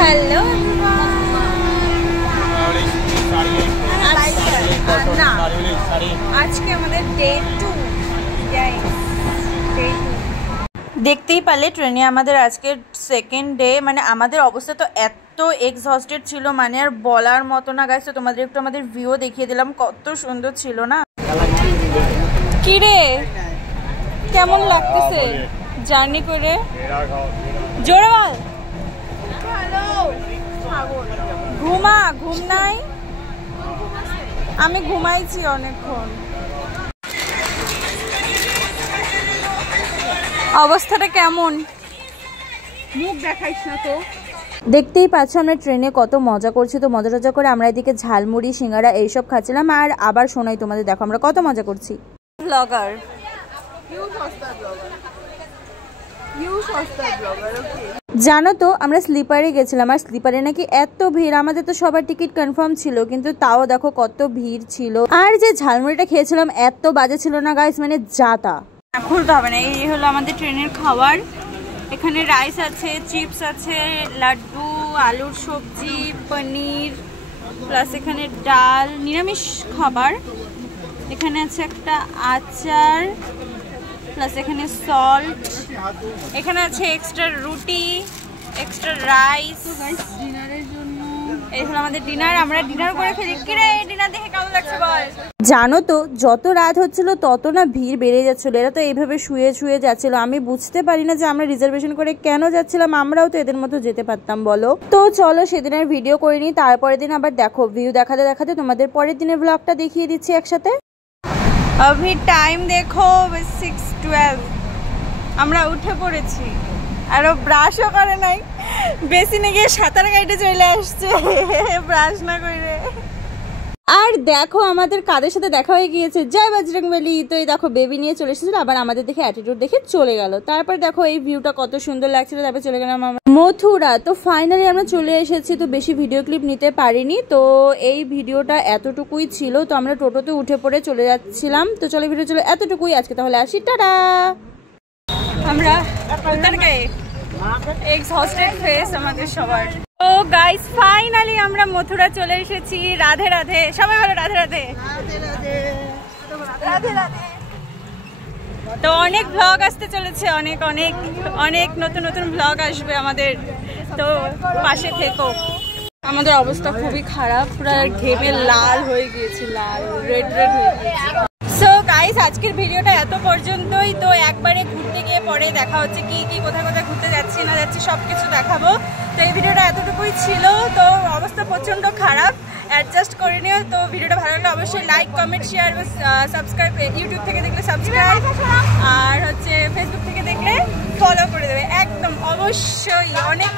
Hello আজকে আমাদের day 2 দেখতেই পারলে ট্রেনে আমাদের আজকে সেকেন্ড ডে। মানে আমাদের অবস্থা তো এত এক্সহস্টেড ছিল, মানে আর বলার মতো না গাইস। তো তোমাদের একটু আমাদের ভিউ দেখিয়ে দিলাম, কত সুন্দর ছিল না। কি রে কেমন লাগতেছে জার্নি করে? জোরে বল। ঘুমা, ঘুম নাই? আমি ঘুমাইছি অনেকক্ষণ। অবস্থাটা কেমন? মুখ দেখাইস না তো। দেখতেই পাচ্ছ আমরা ট্রেনে কত মজা করছি। তো মজা টজা করে আমরা এদিকে ঝালমুড়ি সিঙ্গারা এইসব খাচ্ছিলাম। আর আবার শোনাই তোমাদের, দেখো আমরা কত মজা করছি। ব্লগার জানো তো আমরা স্লিপারে গেছিলাম, আর স্লিপারে নাকি এত ভিড়। আমাদের তো সবার টিকিট কনফার্ম ছিল, কিন্তু তাও দেখো কত ভিড় ছিল। আর যে ঝালমুড়িটা খেয়েছিলাম এত বাজে ছিল না গাইস, মানে যাতা। খুলতে হবে না। এই হলো আমাদের ট্রেনের খাবার। এখানে রাইস আছে, চিপস আছে, লাড্ডু, আলুর সবজি, পনির, প্লাস এখানে ডাল, নিরামিষ খাবার। এখানে আছে একটা আচার, প্লাস এখানে সল্ট। এখানে আছে এক্সট্রা রুটি, এক্সট্রা রাইস। ডিনারের জন্য এই হলো আমাদের ডিনার। আমরা ডিনার করে ফেলি। কি রে ডিনার দেখে কেমন লাগছে বল? জানো তো যত রাত হচ্ছিল তত না ভিড় বেড়ে যাচ্ছিল। এরা তো এইভাবে শুয়ে শুয়ে যাচ্ছিল। আমি বুঝতে পারি না যে আমরা রিজার্ভেশন করে কেন যাচ্ছিলাম। আমরাও তো এদের মতো যেতে পারতাম বলো। তো চলো সেদিনের ভিডিও করে নিই, তারপরের দিন আবার দেখো ভিউ দেখাতে দেখাতে তোমাদের পরের দিনের ব্লগটা দেখিয়ে দিচ্ছি একসাথে। अभी टाइम देखो 6:12। আমরা উঠে পড়েছি, আর ব্রাশও করে নাই। বেসিনে গিয়ে সাঁতার কাটে চলে আসছে ব্রাশ না করে। আর দেখো আমাদের কাদের সাথে দেখা হয়ে গিয়েছে, জয় বজরংবলী। তো এই দেখো বেবি নিয়ে চলে এসেছিল, আবার আমাদের দেখে অ্যাটিটিউড দেখে চলে গেল। তারপর দেখো এই ভিউটা কত সুন্দর লাগছিল। তারপর চলে গেলাম আমরা মথুরা। তো ফাইনালি আমরা চলে এসেছি। তো বেশি ভিডিও ক্লিপ নিতে পারিনি, তো এই ভিডিওটা এতটুকুই ছিল। তো আমরা টোটোতে উঠে পড়ে চলে যাচ্ছিলাম। তো চলো ভিডিও চলো এতটুকুই আজকে, তাহলে আসি, টাটা। আমরা এক্সহস্টেড ফেস আমাদের সবার। তো গাইস ফাইনালি আমরা মথুরা চলে এসেছি। রাধে রাধে, সবাই বলো রাধে রাধে। রাধে রাধে। তো অনেক ব্লগ আসতে চলেছে, অনেক অনেক অনেক নতুন নতুন ব্লগ আসবে আমাদের। তো পাশে থেকো। আমাদের অবস্থা খুবই খারাপ, পুরো ঘেমে লাল হয়ে গিয়েছে, লাল রেড রেড হয়ে গিয়েছে। সো গাইস আজকের ভিডিওটা এত পর্যন্তই। তো একবারে ঘুরতে গিয়ে পরে দেখা হচ্ছে কি কি কোথায় কোথায় ঘুরতে যাচ্ছি না যাচ্ছি সবকিছু দেখাবো। তো এই ভিডিওটা এতটুকুই ছিল। তো অবস্থা প্রচন্ড খারাপ, অ্যাডজাস্ট করে নিও। তো ভিডিওটা ভালো লাগলে অবশ্যই like comment share, subscribe. YouTube থেকে দেখলে সাবস্ক্রাইব, আর হচ্ছে ফেসবুক থেকে দেখলে ফলো করে দেবে একদম অবশ্যই। অনেক